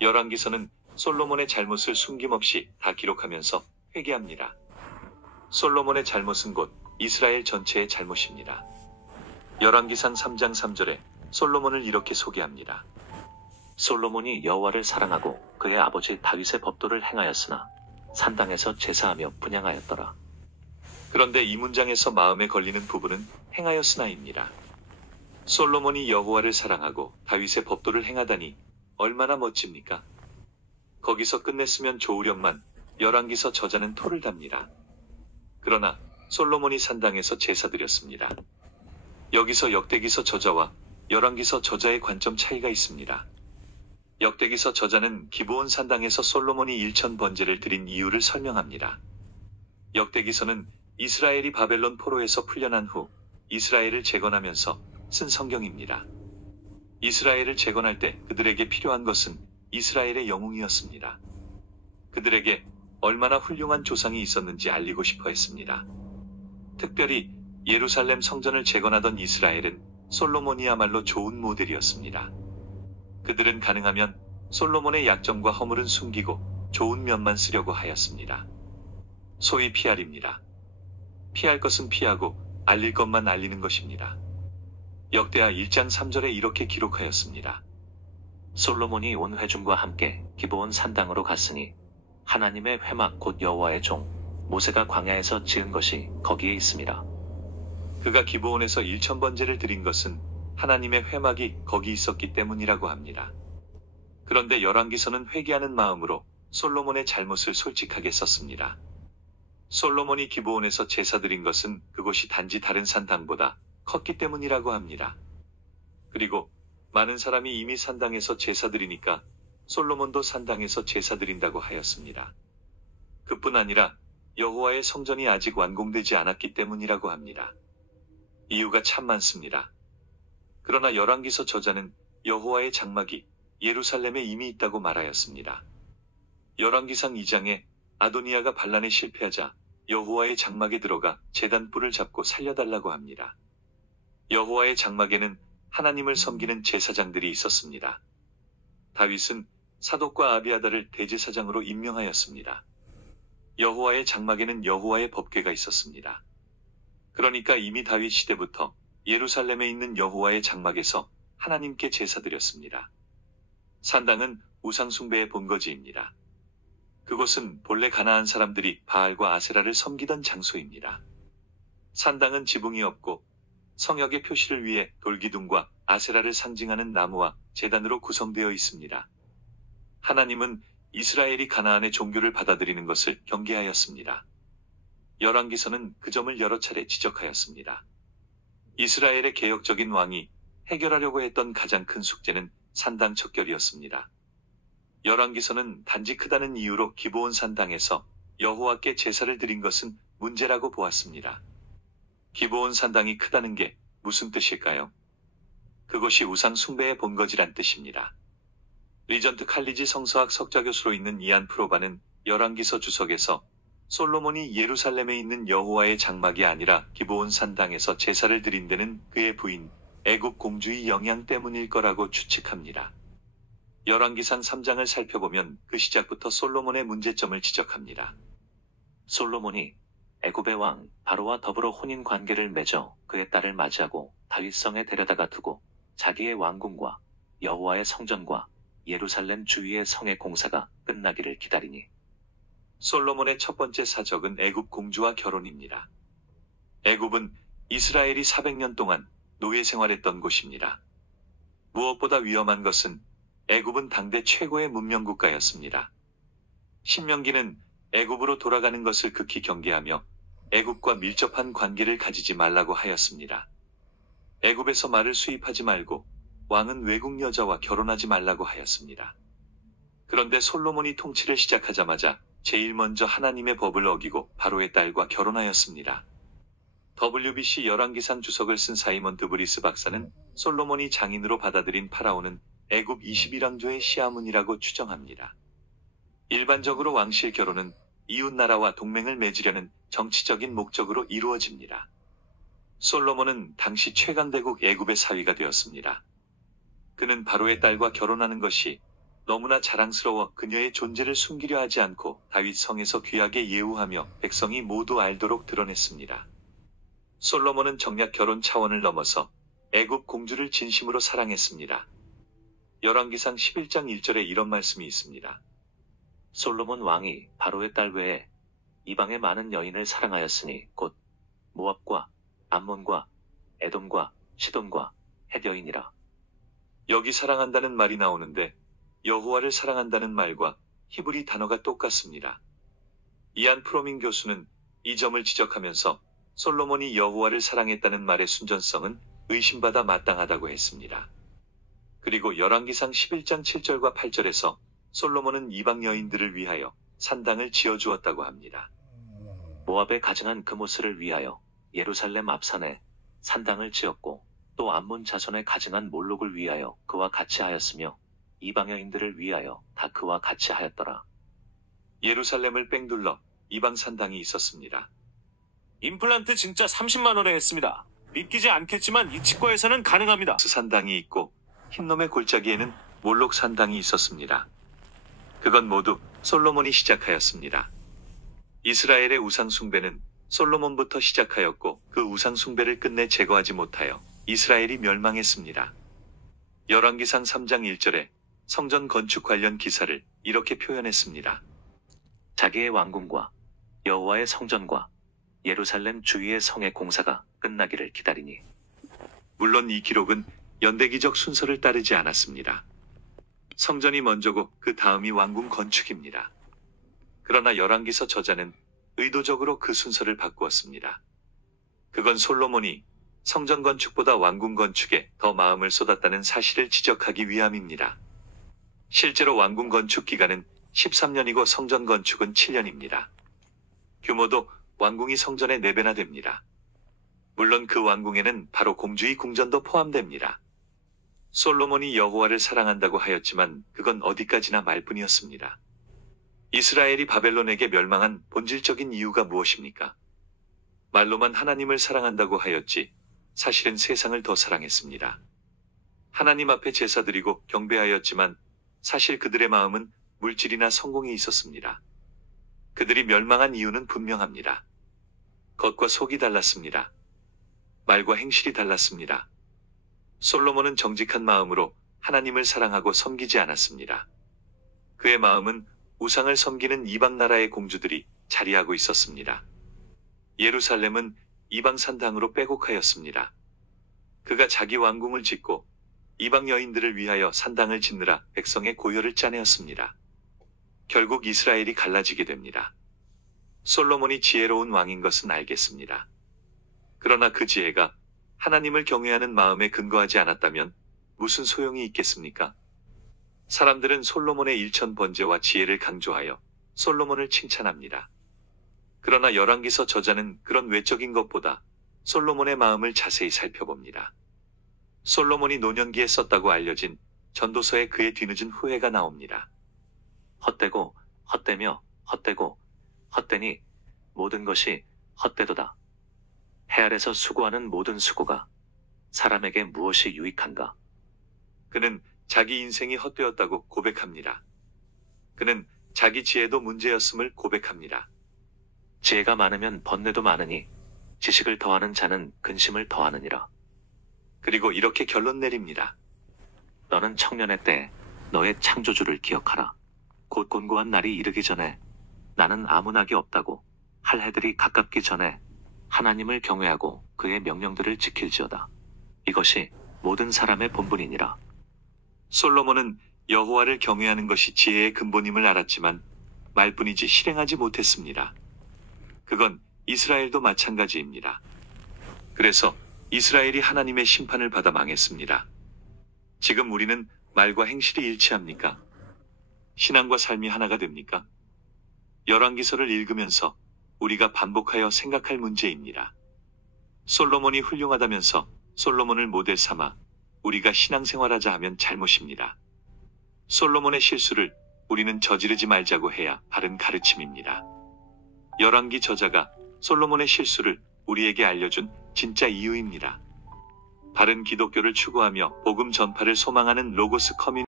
열왕기서는 솔로몬의 잘못을 숨김없이 다 기록하면서 회개합니다. 솔로몬의 잘못은 곧 이스라엘 전체의 잘못입니다. 열왕기상 3장 3절에 솔로몬을 이렇게 소개합니다. 솔로몬이 여호와를 사랑하고 그의 아버지 다윗의 법도를 행하였으나 산당에서 제사하며 분향하였더라. 그런데 이 문장에서 마음에 걸리는 부분은 행하였으나입니다. 솔로몬이 여호와를 사랑하고 다윗의 법도를 행하다니 얼마나 멋집니까? 거기서 끝냈으면 좋으련만 열왕기서 저자는 토를 답니다. 그러나 솔로몬이 산당에서 제사 드렸습니다. 여기서 역대기서 저자와 열왕기서 저자의 관점 차이가 있습니다. 역대기서 저자는 기브온 산당에서 솔로몬이 1000번제를 드린 이유를 설명합니다. 역대기서는 이스라엘이 바벨론 포로에서 풀려난 후 이스라엘을 재건하면서 쓴 성경입니다. 이스라엘을 재건할 때 그들에게 필요한 것은 이스라엘의 영웅이었습니다. 그들에게 얼마나 훌륭한 조상이 있었는지 알리고 싶어 했습니다. 특별히 예루살렘 성전을 재건하던 이스라엘은 솔로몬이야말로 좋은 모델이었습니다. 그들은 가능하면 솔로몬의 약점과 허물은 숨기고 좋은 면만 쓰려고 하였습니다. 소위 PR입니다. 피할 것은 피하고 알릴 것만 알리는 것입니다. 역대하 1장 3절에 이렇게 기록하였습니다. 솔로몬이 온 회중과 함께 기브온 산당으로 갔으니 하나님의 회막 곧 여호와의 종 모세가 광야에서 지은 것이 거기에 있습니다. 그가 기브온에서 1000번제를 드린 것은 하나님의 회막이 거기 있었기 때문이라고 합니다. 그런데 열왕기서는 회개하는 마음으로 솔로몬의 잘못을 솔직하게 썼습니다. 솔로몬이 기브온에서 제사 드린 것은 그곳이 단지 다른 산당보다 컸기 때문이라고 합니다. 그리고 많은 사람이 이미 산당에서 제사 드리니까 솔로몬도 산당에서 제사 드린다고 하였습니다. 그뿐 아니라 여호와의 성전이 아직 완공되지 않았기 때문이라고 합니다. 이유가 참 많습니다. 그러나 열왕기서 저자는 여호와의 장막이 예루살렘에 이미 있다고 말하였습니다. 열왕기상 2장에 아도니아가 반란에 실패하자 여호와의 장막에 들어가 제단불을 잡고 살려달라고 합니다. 여호와의 장막에는 하나님을 섬기는 제사장들이 있었습니다. 다윗은 사독과 아비아다를 대제사장으로 임명하였습니다. 여호와의 장막에는 여호와의 법궤가 있었습니다. 그러니까 이미 다윗 시대부터 예루살렘에 있는 여호와의 장막에서 하나님께 제사드렸습니다. 산당은 우상숭배의 본거지입니다. 그곳은 본래 가나안 사람들이 바알과 아세라를 섬기던 장소입니다. 산당은 지붕이 없고 성역의 표시를 위해 돌기둥과 아세라를 상징하는 나무와 제단으로 구성되어 있습니다. 하나님은 이스라엘이 가나안의 종교를 받아들이는 것을 경계하였습니다. 열왕기서는 그 점을 여러 차례 지적하였습니다. 이스라엘의 개혁적인 왕이 해결하려고 했던 가장 큰 숙제는 산당 척결이었습니다. 열왕기서는 단지 크다는 이유로 기브온 산당에서 여호와께 제사를 드린 것은 문제라고 보았습니다. 기브온 산당이 크다는 게 무슨 뜻일까요? 그것이 우상 숭배의 본거지란 뜻입니다. 리전트 칼리지 성서학 석좌교수로 있는 이안 프로바는 열왕기서 주석에서 솔로몬이 예루살렘에 있는 여호와의 장막이 아니라 기브온 산당에서 제사를 드린 데는 그의 부인 애굽 공주의 영향 때문일 거라고 추측합니다. 열왕기상 3장을 살펴보면 그 시작부터 솔로몬의 문제점을 지적합니다. 솔로몬이 애굽의 왕 바로와 더불어 혼인 관계를 맺어 그의 딸을 맞이하고 다윗성에 데려다가 두고 자기의 왕궁과 여호와의 성전과 예루살렘 주위의 성의 공사가 끝나기를 기다리니. 솔로몬의 첫 번째 사적은 애굽 공주와 결혼입니다. 애굽은 이스라엘이 400년 동안 노예 생활했던 곳입니다. 무엇보다 위험한 것은 애굽은 당대 최고의 문명국가였습니다. 신명기는 애굽으로 돌아가는 것을 극히 경계하며 애굽과 밀접한 관계를 가지지 말라고 하였습니다. 애굽에서 말을 수입하지 말고 왕은 외국 여자와 결혼하지 말라고 하였습니다. 그런데 솔로몬이 통치를 시작하자마자 제일 먼저 하나님의 법을 어기고 바로의 딸과 결혼하였습니다. WBC 열왕기상 주석을 쓴 사이먼 드브리스 박사는 솔로몬이 장인으로 받아들인 파라오는 애굽 21왕조의 시아문이라고 추정합니다. 일반적으로 왕실 결혼은 이웃나라와 동맹을 맺으려는 정치적인 목적으로 이루어집니다. 솔로몬은 당시 최강대국 애굽의 사위가 되었습니다. 그는 바로의 딸과 결혼하는 것이 너무나 자랑스러워 그녀의 존재를 숨기려 하지 않고 다윗 성에서 귀하게 예우하며 백성이 모두 알도록 드러냈습니다. 솔로몬은 정략 결혼 차원을 넘어서 애굽 공주를 진심으로 사랑했습니다. 열왕기상 11장 1절에 이런 말씀이 있습니다. 솔로몬 왕이 바로의 딸 외에 이방의 많은 여인을 사랑하였으니 곧 모압과 암몬과 에돔과 시돈과 헷 여인이라. 여기 사랑한다는 말이 나오는데 여호와를 사랑한다는 말과 히브리 단어가 똑같습니다. 이안 프로민 교수는 이 점을 지적하면서 솔로몬이 여호와를 사랑했다는 말의 순전성은 의심받아 마땅하다고 했습니다. 그리고 열왕기상 11장 7절과 8절에서 솔로몬은 이방 여인들을 위하여 산당을 지어주었다고 합니다. 모압에 가증한 그모스를 위하여 예루살렘 앞산에 산당을 지었고 또 암몬 자손에 가증한 몰록을 위하여 그와 같이 하였으며 이방 여인들을 위하여 다 그와 같이 하였더라. 예루살렘을 뺑둘러 이방 산당이 있었습니다. 임플란트 진짜 30만 원에 했습니다. 믿기지 않겠지만 이 치과에서는 가능합니다. 산당이 있고 흰놈의 골짜기에는 몰록 산당이 있었습니다. 그건 모두 솔로몬이 시작하였습니다. 이스라엘의 우상 숭배는 솔로몬부터 시작하였고 그 우상 숭배를 끝내 제거하지 못하여 이스라엘이 멸망했습니다. 열왕기상 3장 1절에 성전 건축 관련 기사를 이렇게 표현했습니다. 자기의 왕궁과 여호와의 성전과 예루살렘 주위의 성의 공사가 끝나기를 기다리니. 물론 이 기록은 연대기적 순서를 따르지 않았습니다. 성전이 먼저고 그 다음이 왕궁 건축입니다. 그러나 열왕기서 저자는 의도적으로 그 순서를 바꾸었습니다. 그건 솔로몬이 성전 건축보다 왕궁 건축에 더 마음을 쏟았다는 사실을 지적하기 위함입니다. 실제로 왕궁 건축 기간은 13년이고 성전 건축은 7년입니다. 규모도 왕궁이 성전의 4배나 됩니다. 물론 그 왕궁에는 바로 공주의 궁전도 포함됩니다. 솔로몬이 여호와를 사랑한다고 하였지만 그건 어디까지나 말뿐이었습니다. 이스라엘이 바벨론에게 멸망한 본질적인 이유가 무엇입니까? 말로만 하나님을 사랑한다고 하였지 사실은 세상을 더 사랑했습니다. 하나님 앞에 제사드리고 경배하였지만 사실 그들의 마음은 물질이나 성공에 있었습니다. 그들이 멸망한 이유는 분명합니다. 겉과 속이 달랐습니다. 말과 행실이 달랐습니다. 솔로몬은 정직한 마음으로 하나님을 사랑하고 섬기지 않았습니다. 그의 마음은 우상을 섬기는 이방 나라의 공주들이 자리하고 있었습니다. 예루살렘은 이방 산당으로 빼곡하였습니다. 그가 자기 왕궁을 짓고 이방 여인들을 위하여 산당을 짓느라 백성의 고열을 짜내었습니다. 결국 이스라엘이 갈라지게 됩니다. 솔로몬이 지혜로운 왕인 것은 알겠습니다. 그러나 그 지혜가 하나님을 경외하는 마음에 근거하지 않았다면 무슨 소용이 있겠습니까? 사람들은 솔로몬의 일천번제와 지혜를 강조하여 솔로몬을 칭찬합니다. 그러나 열왕기서 저자는 그런 외적인 것보다 솔로몬의 마음을 자세히 살펴봅니다. 솔로몬이 노년기에 썼다고 알려진 전도서에 그의 뒤늦은 후회가 나옵니다. 헛되고 헛되며 헛되고 헛되니 모든 것이 헛되도다. 해 아래서 수고하는 모든 수고가 사람에게 무엇이 유익한가? 그는 자기 인생이 헛되었다고 고백합니다. 그는 자기 지혜도 문제였음을 고백합니다. 지혜가 많으면 번뇌도 많으니 지식을 더하는 자는 근심을 더하느니라. 그리고 이렇게 결론 내립니다. 너는 청년의 때 너의 창조주를 기억하라. 곧 곤고한 날이 이르기 전에 나는 아무 낙이 없다고 할 해들이 가깝기 전에 하나님을 경외하고 그의 명령들을 지킬지어다. 이것이 모든 사람의 본분이니라. 솔로몬은 여호와를 경외하는 것이 지혜의 근본임을 알았지만 말뿐이지 실행하지 못했습니다. 그건 이스라엘도 마찬가지입니다. 그래서 이스라엘이 하나님의 심판을 받아 망했습니다. 지금 우리는 말과 행실이 일치합니까? 신앙과 삶이 하나가 됩니까? 열왕기서를 읽으면서 우리가 반복하여 생각할 문제입니다. 솔로몬이 훌륭하다면서 솔로몬을 모델 삼아 우리가 신앙생활하자 하면 잘못입니다. 솔로몬의 실수를 우리는 저지르지 말자고 해야 바른 가르침입니다. 열왕기 저자가 솔로몬의 실수를 우리에게 알려준 진짜 이유입니다. 바른 기독교를 추구하며 복음 전파를 소망하는 로고스 커뮤니티